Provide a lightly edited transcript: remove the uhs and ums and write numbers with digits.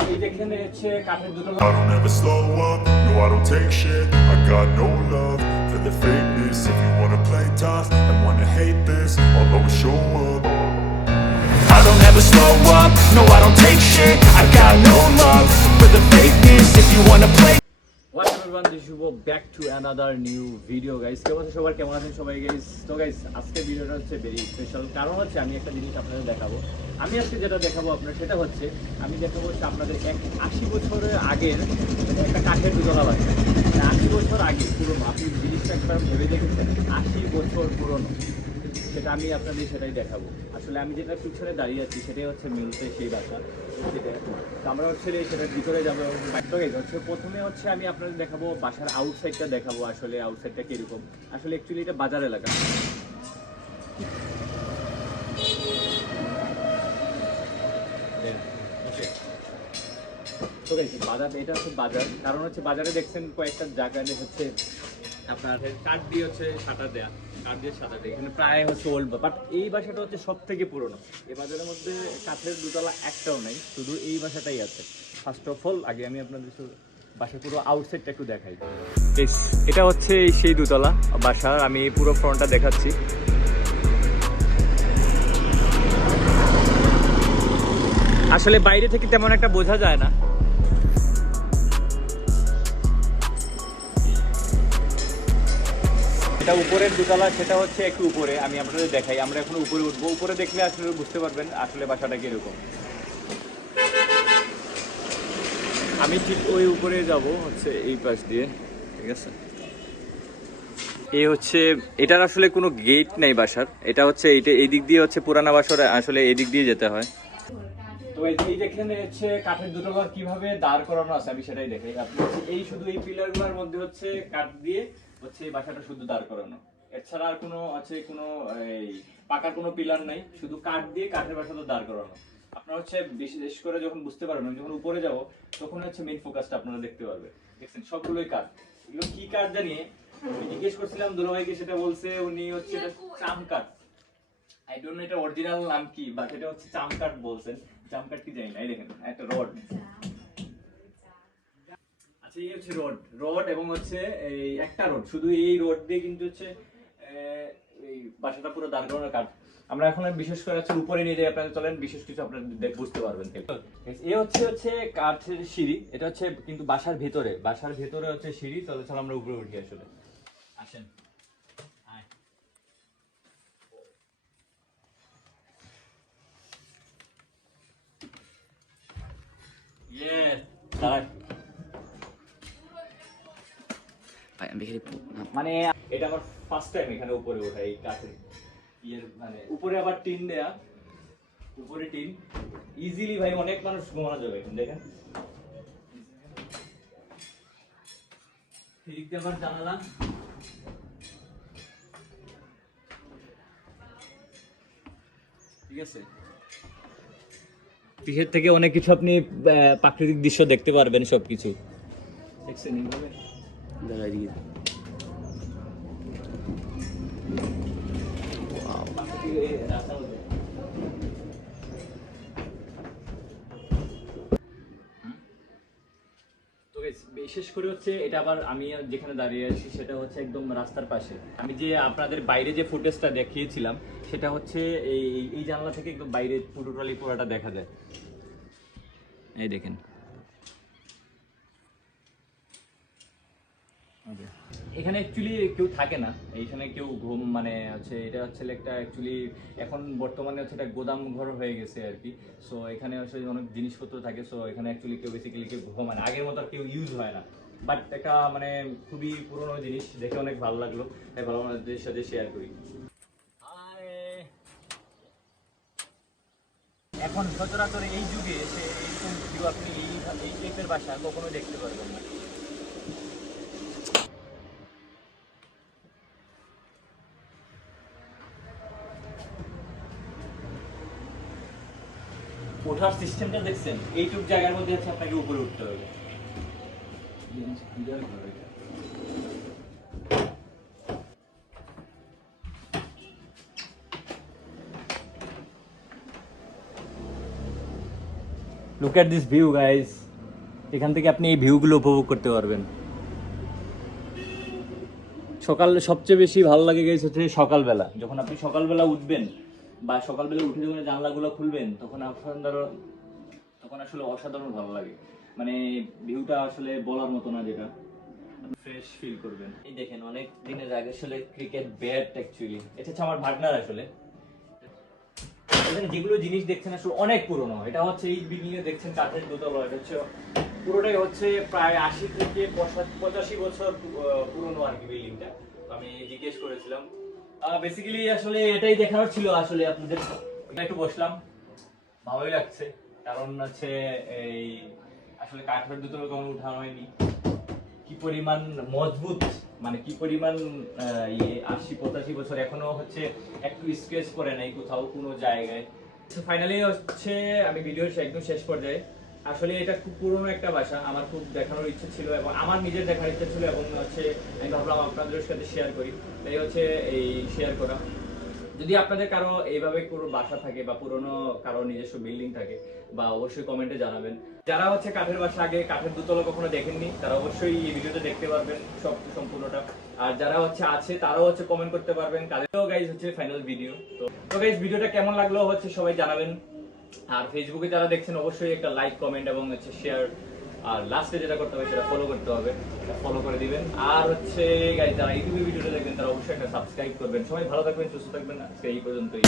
I don't ever slow up, no I don't take shit. I got no love for the fakeness. If you wanna play tough and wanna hate this, I'll always show up. I don't ever slow up, no I don't take shit. I got no love for the fakeness. If you wanna play. What's up everyone, this is Shubho, back to another new video guys. কেমন আছেন সবাই guys? তো guys, আজকে ভিডিওটা হচ্ছে very special. কারণ হচ্ছে আমি একটা জিনিস আপনাদের দেখাবো। আমি আজকে যেটা দেখাবো আপনাদের সেটা হচ্ছে আমি দেখাবো হচ্ছে আপনাদের 80 বছরের আগের একটা কাঠের দোতলা বাসা। 80 বছর আগে পুরনো, আপনি জিনিসটা একবার ভেবে দেখেছেন 80 বছর পুরনো, সেটা আমি আপনাদের সেটাই দেখাবো। আসলে আমি যেটা পিছনে দাঁড়িয়ে আছি সেটাই হচ্ছে মিলতে সেই বাসা, যেটা আমরা হচ্ছে সেটার ভিতরে যাবো। হচ্ছে প্রথমে হচ্ছে আমি আপনাদের দেখাবো বাসার আউটসাইডটা দেখাবো, আসলে আউটসাইডটা কিরকম। আসলে অ্যাকচুয়ালি এটা বাজার এলাকা। তো বাজার, এটা হচ্ছে বাজার। কারণ হচ্ছে বাজারে দেখছেন কয়েকটা জায়গায় হচ্ছে আপনার কাঠ দিয়ে হচ্ছে শাটার দেয়া, কাঠ দিয়ে শাটার দেয়া। এখানে প্রায় হচ্ছে ওল্ড, বাট এই বাসাটা হচ্ছে সব থেকে পুরনো। এই বাজারের মধ্যে কাঠের দোতলা একটাও নাই, শুধু এই বাসাটাই আছে। ফার্স্ট অফ অল আগে আমি আপনাদের বাসার পুরো আউটসাইডটা একটু দেখাই। এটা হচ্ছে সেই দোতলা বাসার, আমি পুরো ফ্রন্টটা দেখাচ্ছি। আসলে বাইরে থেকে তেমন একটা বোঝা যায় না। এটা উপরের দোতলা, সেটা হচ্ছে একটু উপরে, আমি আপনাদের দেখাই। আমরা এখন উপরে উঠবো, উপরে দেখলে আসলে বুঝতে পারবেন আসলে বাসাটা কিরকম। আমি ঠিক ওই উপরে যাব হচ্ছে এই পাশ দিয়ে, ঠিক আছে। এই হচ্ছে, এটার আসলে কোনো গেট নেই বাসার, এটা হচ্ছে এই দিক দিয়ে হচ্ছে পুরানা বাসার, আসলে এই দিক দিয়ে যেতে হয়। তো এই যেখানে হচ্ছে কাঠের দোতলা কিভাবে দাঁড় করানো আছে আমি সেটাই দেখাই। আপনি এই শুধু এই পিলারগুলোর মধ্যে হচ্ছে কাঠ দিয়ে হচ্ছে এই বাসাটা শুধু দাঁড় করানো, এছাড়া আর কোনো আছে কোনো এই পাকার কোনো পিলার নাই, শুধু কাঠ দিয়ে কাঠের বাসাটা দাঁড় করানো। আপনারা হচ্ছে বিশেষ করে যখন বুঝতে পারবেন, যখন উপরে যাব তখন হচ্ছে মেইন ফোকাসটা আপনারা দেখতে পারবেন। দেখছেন সবগুলোই কাঠ। এগুলো কি কাঠ জানিয়ে আমি জিজ্ঞেস করছিলাম দুলাভাইকে, সেটা বলছে উনি হচ্ছে এটা চাম কাঠ। আই ডোন্ট নো এটা অরিজিনাল নাম কি, বাট এটা হচ্ছে চাম কাঠ বলছেন। চাম কাঠ কি জানি না। এই দেখেন একটা রড। আচ্ছা, এই হচ্ছে রড এবং হচ্ছে এই একটা রড, শুধু এই রড দিয়ে কিন্তু হচ্ছে এই বাসাটা পুরো দাঁড় করানোর কাঠ। আমরা এখন বিশেষ করে হচ্ছে উপরে নিয়ে যাই, আপনারা চলেন বিশেষ কিছু আপনারা বুঝতে পারবেন। এই হচ্ছে কাঠের সিঁড়ি, এটা হচ্ছে কিন্তু বাসার ভেতরে হচ্ছে সিঁড়ি। তাহলে চলো আমরা উপরে উঠি। আসলে আসেন। মানে এটা আমার ফার্স্ট টাইম এখানে উপরে ওঠা, এই কাঠের মানে উপরে আবার টিন দেয়া, উপরে টিন। ইজিলি ভাই অনেক মানুষ ঘুমানো যাবে। এখন দেখেন ঠিক আবার জানালা, ঠিক আছে। পিছের থেকে অনেক কিছু আপনি প্রাকৃতিক দৃশ্য দেখতে পারবেন, সবকিছু দেখছেন এইভাবে দাঁড়াই দিয়ে। বিশেষ করে হচ্ছে এটা আবার আমি যেখানে দাঁড়িয়ে আছি সেটা হচ্ছে একদম রাস্তার পাশে। আমি যে আপনাদের বাইরে যে ফুটেজটা দেখিয়েছিলাম সেটা হচ্ছে এই জানলা থেকে একদম বাইরে টোটালি পুরোটা দেখা যায়। এই দেখেন এখানে অ্যাকচুয়ালি কেউ থাকে না, এইখানে কেউ ঘুম মানে হচ্ছে এটা হচ্ছে একটা অ্যাকচুয়ালি এখন বর্তমানে হচ্ছে একটা গোদাম ঘর হয়ে গেছে আর কি। সো এখানে আসলে অনেক জিনিসপত্র থাকে। সো এখানে অ্যাকচুয়ালি কেউ বেসিক্যালি কেউ ঘুমায় না, আগের মতো আর কেউ ইউজ হয় না। বাট একটা মানে খুবই পুরোনো জিনিস, দেখে অনেক ভালো লাগলো, তাই ভালো আপনাদের সাথে শেয়ার করি। এখন সচরাচর এই যুগে এসে এইরকম ভিউ আপনি এই টাইপের বাসা কখনো দেখতে পারবেন না। ওঠার সিস্টেমটা দেখছেন, এইটুক জায়গার মধ্যে হচ্ছে আপনাকে উপরে উঠতে হবে। Look at this view guys, এখান থেকে আপনি এই ভিউগুলো উপভোগ করতে পারবেন। সকালে সবচেয়ে বেশি ভালো লাগে গাইস হচ্ছে সকালবেলা, যখন আপনি সকালবেলা উঠবেন বা সকালবেলা উঠে যখন জানলাগুলো খুলবেন তখন আসলে অসাধারণ ভালো লাগে। মানে ভিউটা আসলে বলার মতো না, যেটা ফ্রেশ ফিল করবেন। এই দেখেন অনেক দিনের আগে আসলে ক্রিকেট ব্যাট অ্যাকচুয়ালি এটা হচ্ছে আমার ভাগনার আসলে। এখানে যেগুলো জিনিস দেখছেন আসলে অনেক পুরনো। এটা হচ্ছে এই বিল্ডিং এ দেখছেন কাঠের দোতলা, এটা হচ্ছে পুরোটাই হচ্ছে প্রায় 80 থেকে 85 বছর পুরনো আর কি বিল্ডিংটা। আমি জিজ্ঞেস করেছিলাম, বেসিক্যালি আসলে এটাই দেখানোর ছিল আসলে আপনাদের। একটু বসলাম, ভালোই লাগছে, কারণ হচ্ছে এই আসলে কাঠের দোতলা কখনো উঠানো হয়নি। কি পরিমাণ মজবুত, মানে কি পরিমাণ 80-85 বছর এখনো হচ্ছে একটু স্ক্র্যাচ করে নাই কোথাও কোনো জায়গায়। ফাইনালি হচ্ছে আমি ভিডিওর একদম শেষ পর্যায়ে। আসলে এটা খুব পুরনো একটা বাসা, আমার খুব দেখানোর ইচ্ছে ছিল এবং আমার নিজের দেখার ইচ্ছে ছিল, এবং হচ্ছে আমি ভাবলাম আপনাদের সাথে শেয়ার করি, তাই হচ্ছে এই শেয়ার করা। যদি আপনাদের কারো এইভাবে কোনো বাসা থাকে বা পুরনো কারো নিজস্ব বিল্ডিং থাকে, বা অবশ্যই কমেন্টে জানাবেন। যারা হচ্ছে কাঠের বাসা আগে কাঠের দোতলা কখনো দেখেননি তারা অবশ্যই এই ভিডিওতে দেখতে পারবেন সব সম্পূর্ণটা। আর যারা হচ্ছে আছে তারাও হচ্ছে কমেন্ট করতে পারবেন। তাদেরও গাইজ হচ্ছে ফাইনাল ভিডিও। তো গাইজ ভিডিওটা কেমন লাগলো হচ্ছে সবাই জানাবেন। আর ফেসবুকে যারা দেখছেন অবশ্যই একটা লাইক, কমেন্ট এবং হচ্ছে শেয়ার। আর লাস্টে যেটা করতে হবে সেটা ফলো করতে হবে, ফলো করে দিবেন। আর হচ্ছে গাইজ যারা ইউটিউবে ভিডিওটা দেখবেন তারা অবশ্যই একটা সাবস্ক্রাইব করবেন। সবাই ভালো থাকবেন, সুস্থ থাকবেন। আজকে এই পর্যন্তই।